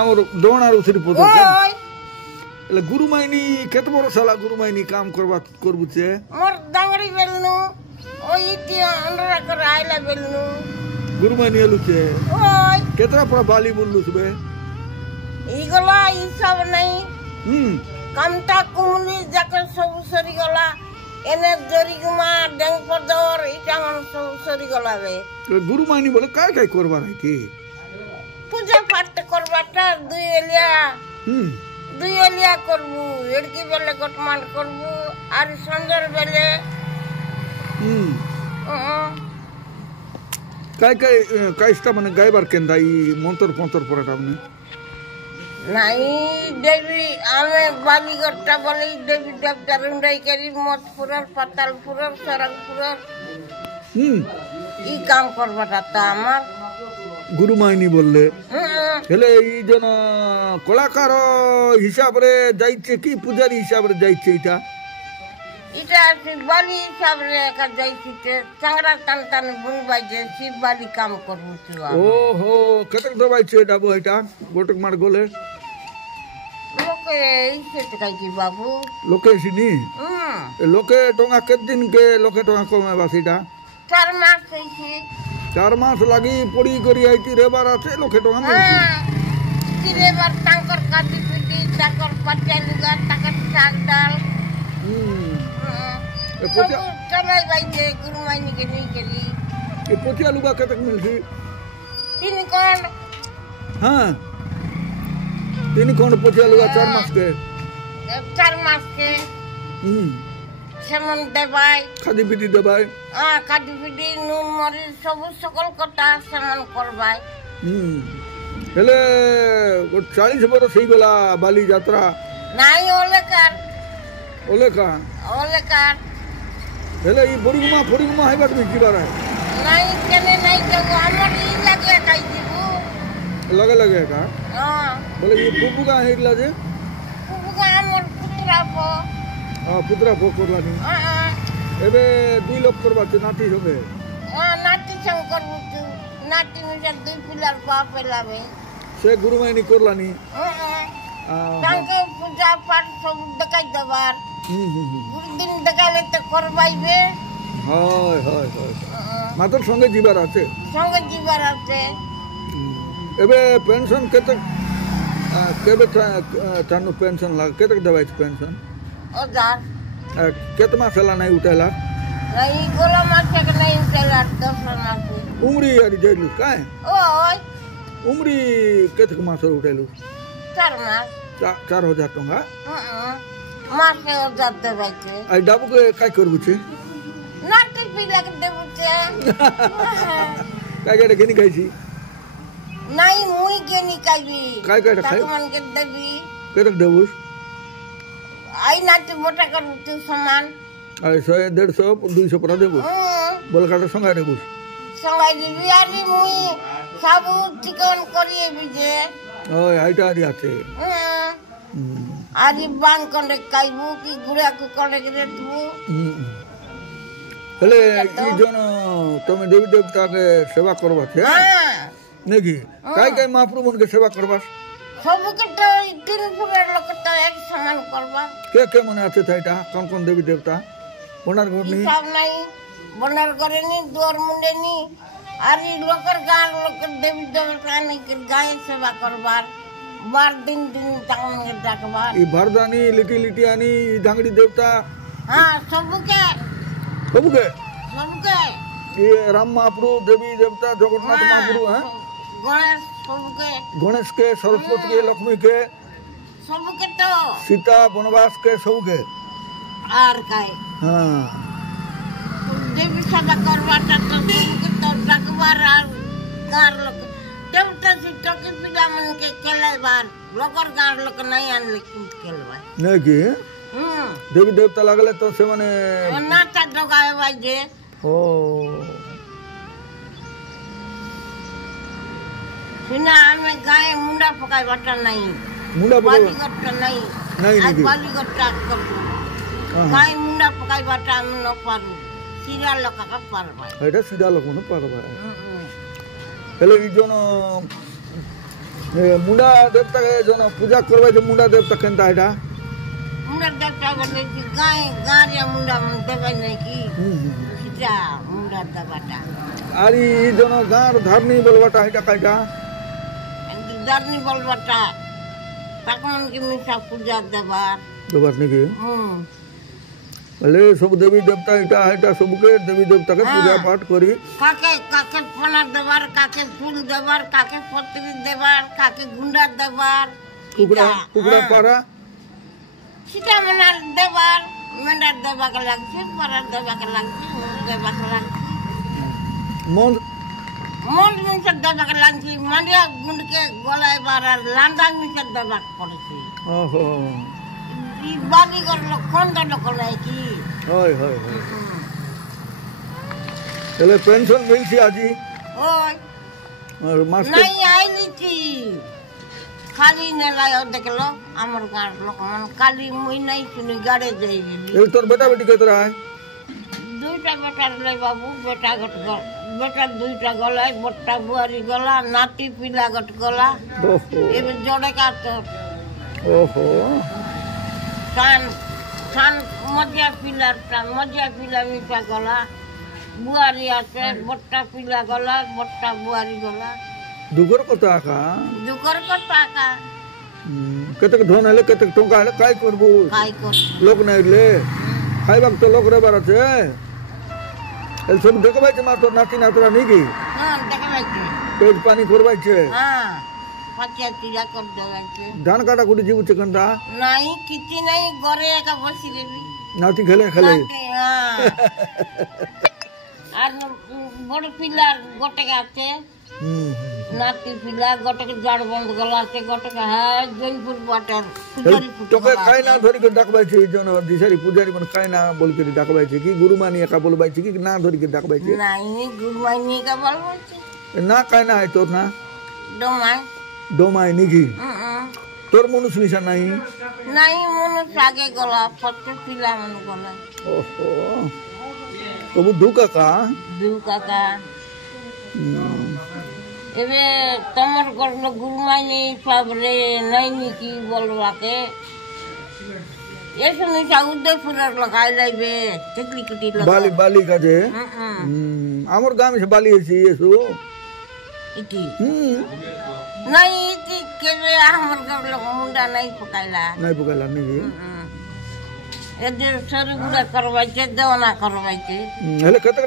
ଆମର ଡଣାର ଉସିରି ପଦୁଛେ ହେଲେ ଗୁରୁମାଇନି କେତେ ବର୍ଷ ହେଲା ଗୁରୁମାଇନି କାମ କରବୁଛେ मोर डांगरी बेलनु ओ इति अंडरा कर आइला बेलनु गुरुमाइनी हेलुछे ओय केतरा पड़ा बाली बोललु सुबे इगला ई सब नहीं कामटा कुमली जाकर सब सरी गला एने जरीगुमा डेंग पदर इटा मन सब सरी गला बे गुरुमाइनी बोले काय काय करबा राइती पूजा पाठ करबाटा दुई एलिया करबू एड़की बेले गटमान करबू आर संजर बेले काय काय कायस्टा माने गायबार केंदा ई मंतर पंतर पराटा माने नहीं देवी आमे बाली गट्टा बोले देवी देवता रुंडाई करी मत पुरर पताल पुरर सरंग पुरर ई काम करबाटा ता আমার गुरुमाइनी बोलले हेले ई जन कलाकार हिसाब रे जाइछे की पूजारी हिसाब रे जाइछे इटा इटा बाली हिसाब रे का जाइछे चांगरा तन तन बुन बाजे शिव बाली काम करबु तू ओहो कतक दबाई छे डाबो इटा गोटक मार गोले लोके इसे काई की बाबू लोके सिनी लोके टोंगा केत दिन के लोके टोंगा कमे बासीटा 4 मास छे 4 मास लागी पड़ी करी आईती रेबार आछे लोके टोंगा की रेबार टांकर काटी पिटी टाकर पट्टा लुगा टाकर साग डाल ए पोतिया चलाई बाइजे गुरुमाइनी के नहीं करी ए पोतिया लुगा कतक मिलसी 3 कोन हां 3 कोन पोतिया लुगा 4 मास के सेमन दबाई खादी पिटी दबाई खादी पिटी नून मरी सब सकल कटा सेमन करबाई हेले 40 बरस ही गला बाली यात्रा नाही ओले कार हेले ई बोरिगुमा हाइबात में किबार है नहीं केने नहीं तो हमर ई लगे काई दिबू लगे का हां बोले ये बुबु का हेला जे बुबु का हमर पुत्रा भोग करलानी एबे 2 लोग करबाते नाती होबे नाती संग करबु तू नाती में 2 पिलर बाप लावे से गुरुमाइनी करलानी तांको पूजा पाठ सब दकाई दबार गुरु दिन दकाले त करबाइबे हाय मातर संगे जीवार আছে एबे पेंशन केतक केबे तानु पेंशन लाग केतक दबाई पेंशन 1000 केतमा साला नहीं उठेला नहीं गोला मासे के नहीं उठेला 10 मास उमरी यारी जेलु काय ओय उमरी केतक मास उठेलु 4 मास 4000 टंका मासे 1000 दबाई छे आई डाबू के काय करबु छे नाटी पिला के देबु छे काय के केनी खाइसी नहीं मुई के निकाली काय खाइ मन के देबी केतक देबु आई नाटी मोटा कर तू सामान आई 100 150 200 पर देबु बोल काटा संगा देबु संगाई दिबी आनी मुई साबु चिकन करिए बिजे ओय आइटा आरी आछे आरी बांग कंडे काइबू की गुड़ा को कंडे के तू हेले ई जन तमे देवी देवता के सेवा करबा छे नेगी काय महाप्रभु के सेवा करबा सब के तो 3 पुरे लोग तो एक समान करबा के मने आछे थाइटा कौन देवी देवता बनर घरनी सब नहीं बनर करेनी द्वार मुंडेनी आरी लोकर गान लोक देवी देवता नहीं के गाय सेवा करबार 12 दिन तांग के डाकबार ई भरदानी लिटी आनी धांगड़ी देवता हां सब के ये राम महाप्रभु देवी देवता जगन्नाथ महाप्रभु हैं गणेश के सरस्वती के लक्ष्मी के सब के तो सीता वनवास के सब के आर काय हां देवी सदा करवाटा तो सब के तो रखबार गार लोग देवता से टके पिला मन के केले बार लोकर गार लोग नहीं आन लेकिन केलवा नहीं की देवी देवता लागले तो से माने नाटा दगाए बाजे ओ सुना हमें गाय मुंडा पकाई बटा नहीं मुंडा बाली गट्टा नहीं आज बाली गट्टा कर गाय मुंडा पकाई बटा न पारू सीधा लोक का पारबा एटा सीधा लोक न पारबा हेले ई जन मुंडा देवता के जो पूजा करवा जो मुंडा देवता केनता एटा मुंडा देवता बोले कि गाय या मुंडा देवाई नहीं की सीधा मुंडा देवता आरी जो गार धरनी बोलवाटा एटा काटा धरनी बोलवाटा तकमन की मिसा पूजा देवार नहीं की बोले सब देवी देवता एटा सब के देवी देवता के पूजा पाठ करी काके काके फला देवार काके फूल देवार काके पत्री देवार काके गुंडा देवार कुकड़ा पारा सीता मना देवार मेंढा देवा के लागছে पारा देवा के लागছে देवा के लागছে मन में से देवा के लागছে मंडिया गुंड के गलाय बारा लांडा में से देवा पड़ছে ओहो ई बाली कर लोग कौन का लोग है की होय होय चले पेंशन मिलছি আজি ओय और मास्टर नहीं आईली थी खाली ने लायो देखलो हमर गार लोग मन खाली मुई नहीं सुनी गाड़े जाईबी ए तोर बेटा बेटी केतरा है दुईटा बेटा ले बाबू बेटा गट गल बेटा दुईटा गला बट्टा बुआरी गला नाती पीला गट गला ओहो एबे जोड़े का तो ओहो कान कान मजा पीला मीठा गला बुआरी आते बट्टा पीला गला बट्टा बुआरी गला दुगर कता का दुकर को टाका कतक धन हले कतक टंका हले काय करबो काय कर लोक नहीं ले खाइबाक तो लोक रे बारा छे एल सब देखबाय छे मातो नाती नातरा नहीं की हां देखबाय छे पेट पानी करबाय छे हां पचा तिला कर देबाय छे धान काटा कुटी जीव छे कंटा नहीं किती नहीं गरे का बसी रेबी नाती खेले हां आज बड़ पिला गोटे गाते नाती पिला गोटे के जड़ बंद गला से गोटे का है जयपुर वाटर पुजारी तो के काय ना धरी के डाकबाय छे जन दिसारी पुजारी मन काय ना बोल के डाकबाय छे की गुरुमानी का बोलबाय छे की ना धरी के डाकबाय छे नहीं गुरुमानी का बोलबाय छे ना काय ना है तो ना डोमाय निगी तोर मनुष्य निशा नहीं आगे गला फटे पिला मन गला ओहो तो बुद्धू का एबे तमर करलो गुरुमाई नहीं पाबरे नहीं की बोलवा के ऐसे नहीं सा उदयपुर लगाई लाइबे चकली कुटी लगा बाली का जे हमर गाम से बाली है येसु इटी नहीं इटी के हमर गाम लोग मुंडा नहीं पकाइला नहीं ए जे सर गुड़ा करवाई छे देवना करवाई छे हेले कतक